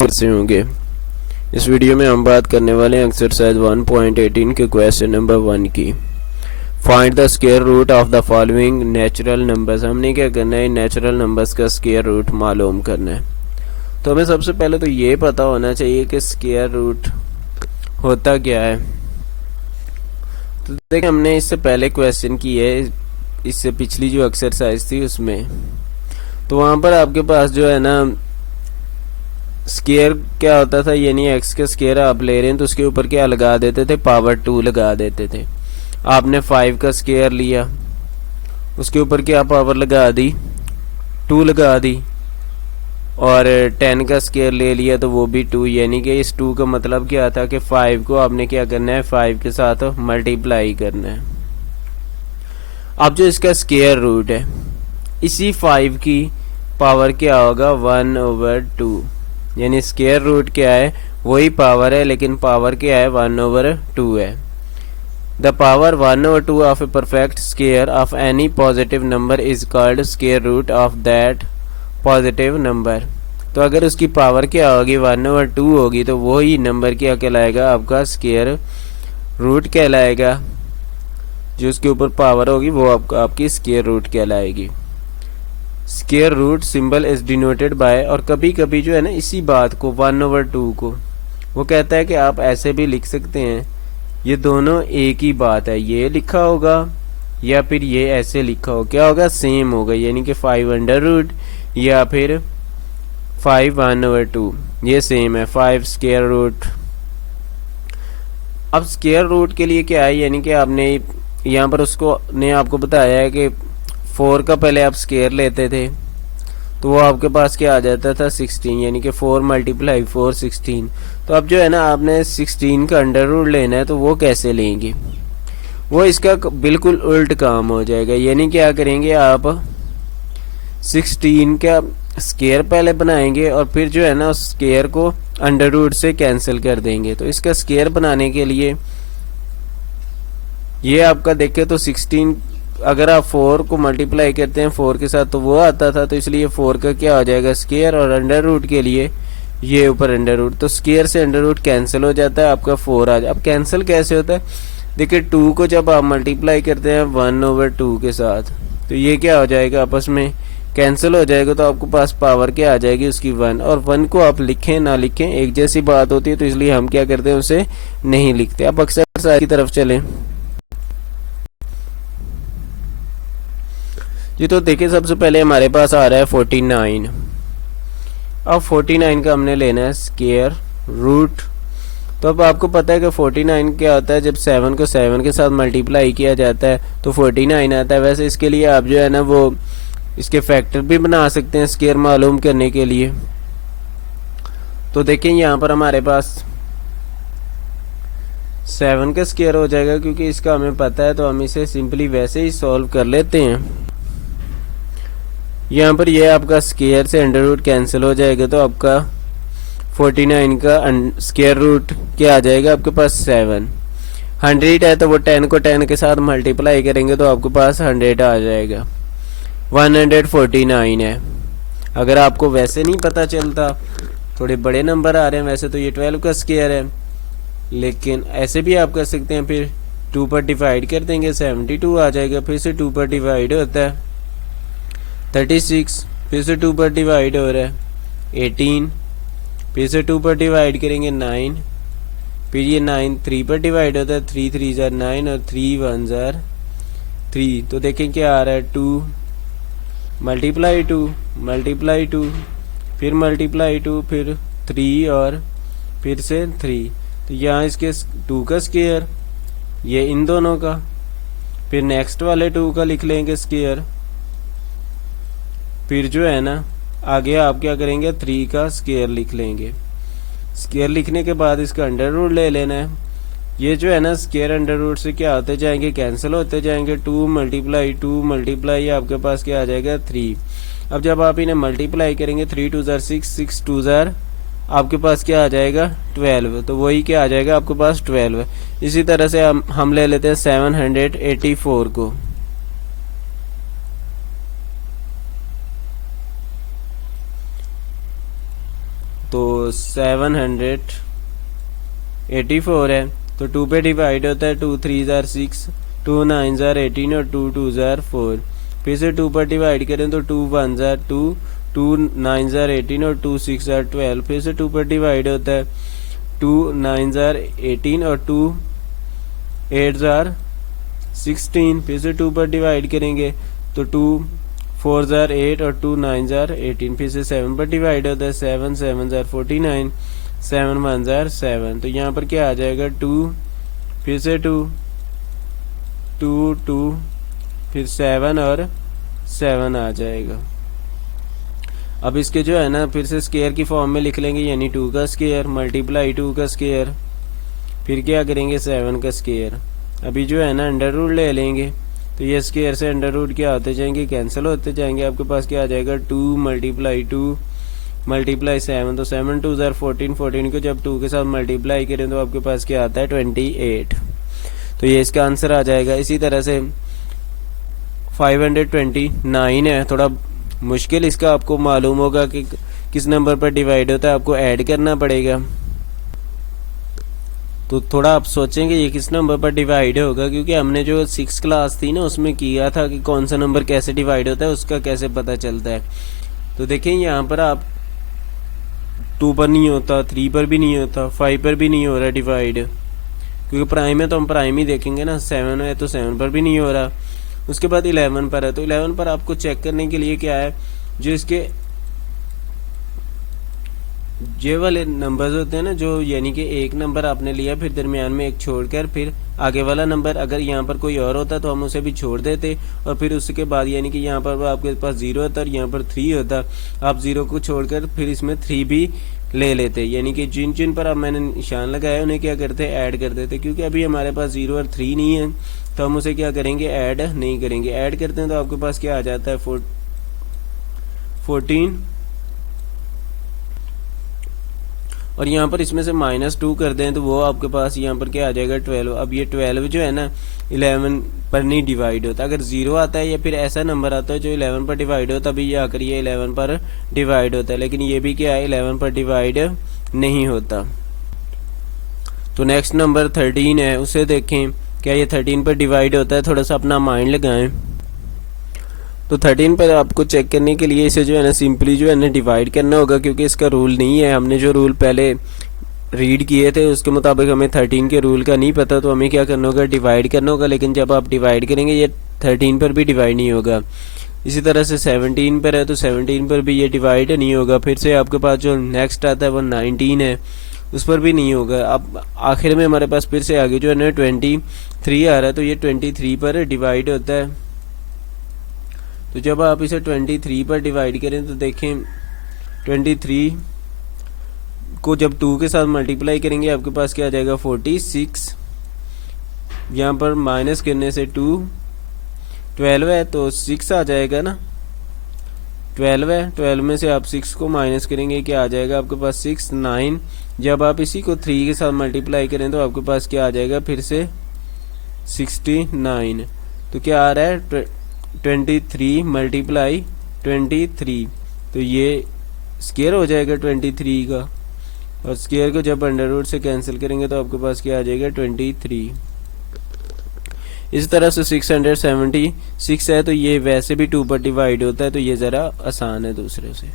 से होंगे। इस वीडियो में हम बात करने वाले हैं एक्सरसाइज 1.18 के क्वेश्चन नंबर 1 की। Find the square root of the following natural numbers. हमने क्या करना है, नेचुरल नंबर्स का स्क्वायर रूट मालूम करना है। तो हमें सबसे पहले तो ये पता होना चाहिए कि स्क्वायर रूट होता क्या है। तो देखिए, हमने इससे पहले क्वेश्चन की है, इससे पिछली जो एक्सरसाइज थी उसमें, तो वहाँ पर आपके पास जो है ना स्क्वायर क्या होता था, यानी एक्स का स्क्वायर आप ले रहे हैं तो उसके ऊपर क्या लगा देते थे, पावर 2 लगा देते थे। आपने 5 का स्क्वायर लिया, उसके ऊपर क्या पावर लगा दी, 2 लगा दी। और 10 का स्क्वायर ले लिया तो वो भी 2, यानी कि इस 2 का मतलब क्या था कि 5 को आपने क्या करना है, 5 के साथ मल्टीप्लाई करना है। अब जो इसका स्क्वायर रूट है, इसी 5 की पावर क्या होगा, 1/2, यानी स्क्वायर रूट क्या है, वही पावर है, लेकिन पावर क्या है, 1/2 है। The power 1/2 of a perfect square of any positive number is called square root of that positive number. तो अगर उसकी पावर क्या होगी, 1/2 होगी, तो वही नंबर क्या कहलाएगा, आपका स्क्वायर रूट कहलाएगा। जो उसके ऊपर पावर होगी वो आपकी स्क्वायर रूट कहलाएगी। Square root symbol is denoted by, और कभी कभी जो है ना इसी बात को 1/2 को वो कहता है कि आप ऐसे भी लिख सकते हैं, ये दोनों एक ही बात है, ये लिखा होगा या फिर ये ऐसे लिखा हो, क्या होगा, सेम होगा, यानी कि 5 या फिर 5/2 ये सेम है, 5 स्क्वायर रूट। अब स्क्वायर रूट के लिए क्या है, यानी कि आपने यहाँ पर उसको ने आपको बताया है कि 4 का पहले आप स्क्वायर लेते थे तो वो आपके पास क्या आ जाता था, 16, यानी कि 4 × 4 16। तो अब जो है ना आपने 16 का अंडर रूट लेना है, तो वो कैसे लेंगे, वो इसका बिल्कुल उल्ट काम हो जाएगा। यानी क्या करेंगे, आप 16 का स्क्वायर पहले बनाएंगे और फिर जो है ना उस स्क्वायर को अंडर रूट से कैंसिल कर देंगे। तो इसका स्क्वायर बनाने के लिए ये आपका देखे तो 16, अगर आप 4 को मल्टीप्लाई करते हैं 4 के साथ तो वो आता था, तो इसलिए 4 का क्या हो जाएगा, स्क्वायर, और अंडर रूट के लिए ये ऊपर अंडर रूट, तो स्क्वायर से अंडर रूट कैंसिल हो जाता है, आपका 4 आ जाए। अब कैंसिल कैसे होता है, देखिए 2 को जब आप मल्टीप्लाई करते हैं 1/2 के साथ, तो ये क्या हो जाएगा, आपस में कैंसिल हो जाएगा, तो आपको पास पावर क्या आ जाएगी उसकी 1। और 1 को आप लिखें ना लिखें एक जैसी बात होती है, तो इसलिए हम क्या करते हैं, उसे नहीं लिखते। आप अक्सर सारी तरफ चलें जी। तो देखिए सबसे पहले हमारे पास आ रहा है 49। अब 49 का हमने लेना है स्क्वायर रूट। तो अब आपको पता है कि 49 क्या होता है, जब 7 को 7 के साथ मल्टीप्लाई किया जाता है तो 49 आता है। वैसे इसके लिए आप जो है ना वो इसके फैक्टर भी बना सकते हैं स्क्वायर मालूम करने के लिए। तो देखें यहाँ पर हमारे पास 7 का स्क्वायर हो जाएगा, क्योंकि इसका हमें पता है, तो हम इसे सिंपली वैसे ही सॉल्व कर लेते हैं। यहाँ पर यह आपका स्क्वायर से अंडर रूट कैंसिल हो जाएगा, तो आपका 49 का स्क्वायर रूट क्या आ जाएगा, आपके पास 7। 100 है तो वो 10 को 10 के साथ मल्टीप्लाई करेंगे तो आपके पास 100 आ जाएगा। 149 है। अगर आपको वैसे नहीं पता चलता, थोड़े बड़े नंबर आ रहे हैं, वैसे तो ये 12 का स्क्वायर है, लेकिन ऐसे भी आप कर सकते हैं, फिर 2 पर डिवाइड कर देंगे 72 आ जाएगा, फिर से 2 पर डिवाइड होता है 36, फिर से 2 पर डिवाइड हो रहा है 18, फिर से 2 पर डिवाइड करेंगे 9, फिर ये 9 3 पर डिवाइड होता है, 3 3 जार 9 और 3 1 जार 3। तो देखें क्या आ रहा है, 2 मल्टीप्लाई 2 मल्टीप्लाई 2 फिर मल्टीप्लाई 2 फिर 3 और फिर से 3। तो यहाँ इसके 2 का स्क्वायर, ये इन दोनों का, फिर नेक्स्ट वाले 2 का लिख लेंगे स्क्वायर, फिर जो है ना आगे आप क्या करेंगे, 3 का स्क्वायर लिख लेंगे। स्क्वायर लिखने के बाद इसका अंडर रूट ले लेना है। ये जो है ना स्क्वायर अंडर रूट से क्या होते जाएंगे, कैंसिल होते जाएंगे। 2 मल्टीप्लाई आपके पास क्या आ जाएगा, 3। अब जब आप इन्हें मल्टीप्लाई करेंगे 3 2 जार 6 6 2 जार आपके पास क्या आ जाएगा, 12। तो वही क्या आ जाएगा आपके पास, 12। इसी तरह से हम ले लेते हैं 784 को। तो 784 है, तो 2 पे डिवाइड होता है, 2 3 जार 6, 2 9 जार 18 और 2 2 जार 4। फिर से 2 पर डिवाइड करें तो 2 1 जार 2, 2 9 जार 18 और 2 6 जार 12। फिर से 2 पर डिवाइड होता है, 2 9 जार 18 और 2 8 जार 16। फिर से 2 पर डिवाइड करेंगे तो 2 4 जार 8 और 2 9 जार 18। फिर से 7 पर डिवाइड होता है, 7 7 जार 49, 7 1 जार 7। तो यहाँ पर क्या आ जाएगा 2, फिर से 2 2 2, फिर 7 और 7 आ जाएगा। अब इसके जो है ना फिर से स्केयर की फॉर्म में लिख लेंगे, यानी 2 का स्केयर मल्टीप्लाई 2 का स्केयर, फिर क्या करेंगे 7 का स्केयर। अभी जो है ना अंडर रूट ले लेंगे, तो ये स्केयर से अंडर रूट क्या होते जाएंगे, कैंसिल होते जाएंगे। आपके पास क्या आ जाएगा 2 मल्टीप्लाई 2 मल्टीप्लाई 7, तो 7 2 जार 14, 14 को जब 2 के साथ मल्टीप्लाई करें तो आपके पास क्या आता है 28। तो ये इसका आंसर आ जाएगा। इसी तरह से 529 है, थोड़ा मुश्किल इसका आपको मालूम होगा कि किस नंबर पर डिवाइड होता है, आपको ऐड करना पड़ेगा। तो थोड़ा आप सोचेंगे ये किस नंबर पर डिवाइड होगा, क्योंकि हमने जो 6 क्लास थी ना उसमें किया था कि कौन सा नंबर कैसे डिवाइड होता है, उसका कैसे पता चलता है। तो देखें यहाँ पर आप 2 पर नहीं होता, 3 पर भी नहीं होता, 5 पर भी नहीं हो रहा डिवाइड, क्योंकि प्राइम है तो हम प्राइम ही देखेंगे ना। 7 है तो 7 पर भी नहीं हो रहा। उसके बाद 11 पर है, तो 11 पर आपको चेक करने के लिए क्या है, जो इसके जे वाले नंबर्स होते हैं ना, जो यानी कि एक नंबर आपने लिया फिर दरमियान में एक छोड़कर फिर आगे वाला नंबर अगर यहाँ पर कोई और होता तो हम उसे भी छोड़ देते, और फिर उसके बाद यानी कि यहाँ पर आपके पास 0 होता और यहाँ पर 3 होता, आप 0 को छोड़कर फिर इसमें 3 भी ले लेते, यानी कि जिन जिन पर अब मैंने निशान लगाया उन्हें क्या करते ऐड कर देते। क्योंकि अभी हमारे पास 0 और 3 नहीं है तो हम उसे क्या करेंगे ऐड नहीं करेंगे। ऐड करते हैं तो आपके पास क्या आ जाता है 14, और यहाँ पर इसमें से -2 कर दें तो वो आपके पास यहाँ पर क्या आ जाएगा 12। अब ये 12 जो है ना 11 पर नहीं डिवाइड होता। अगर 0 आता है या फिर ऐसा नंबर आता है जो 11 पर डिवाइड हो, तभी ये आकर ये 11 पर डिवाइड होता है, लेकिन ये भी क्या है 11 पर डिवाइड नहीं होता। तो नेक्स्ट नंबर 13 है, उसे देखें क्या ये 13 पर डिवाइड होता है। थोड़ा सा अपना माइंड लगाएं। तो 13 पर आपको चेक करने के लिए इसे जो है ना सिंपली जो है ना डिवाइड करना होगा, क्योंकि इसका रूल नहीं है। हमने जो रूल पहले रीड किए थे उसके मुताबिक हमें 13 के रूल का नहीं पता, तो हमें क्या करना होगा डिवाइड करना होगा। लेकिन जब आप डिवाइड करेंगे ये 13 पर भी डिवाइड नहीं होगा। इसी तरह से 17 पर है तो 17 पर भी ये डिवाइड नहीं होगा। फिर से आपके पास जो नेक्स्ट आता है वो 19 है, उस पर भी नहीं होगा। अब आखिर में हमारे पास फिर से आगे जो है ना 23 आ रहा है, तो ये 23 पर डिवाइड होता है। तो जब आप इसे 23 पर डिवाइड करें तो देखें 23 को जब 2 के साथ मल्टीप्लाई करेंगे आपके पास क्या आ जाएगा 46। यहाँ पर माइनस करने से 2 12 है तो 6 आ जाएगा ना, 12 है, 12 में से आप 6 को माइनस करेंगे क्या आ जाएगा आपके पास 6 9। जब आप इसी को 3 के साथ मल्टीप्लाई करें तो आपके पास क्या आ जाएगा फिर से 69। तो क्या आ रहा है 23 मल्टीप्लाई 23, तो ये स्केयर हो जाएगा 23 का, और स्केयर को जब अंडर रूट से कैंसिल करेंगे तो आपके पास क्या आ जाएगा 23। इस तरह से 676 है, तो ये वैसे भी 2 पर डिवाइड होता है, तो ये ज़रा आसान है दूसरे से।